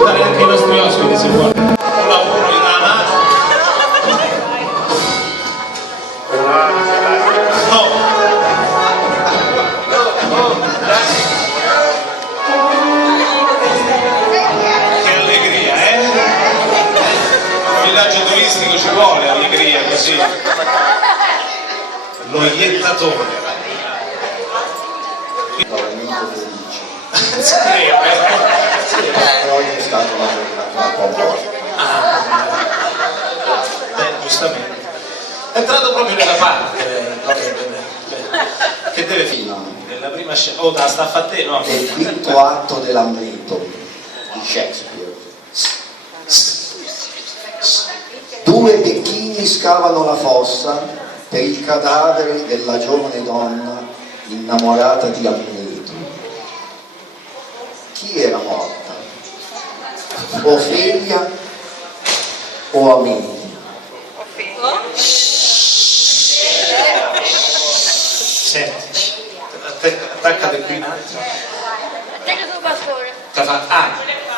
salutare anche i nostri ospiti se vuole. Un lavoro in ama. Che allegria, un villaggio turistico ci vuole allegria così. Lo iettatore. Sì, oggi è stata una giornata un po' morta. Giustamente. È entrato proprio nella parte. Che deve finire? Nella prima scena. Oh, sta a fa te, no? È il quinto atto dell'Amleto di Shakespeare. Due becchini scavano la fossa per il cadavere della giovane donna innamorata di Amleto. Chi era morta? Ofelia o Amelia? Senti, attaccate qui un attimo. Te che sono pastore. Ah,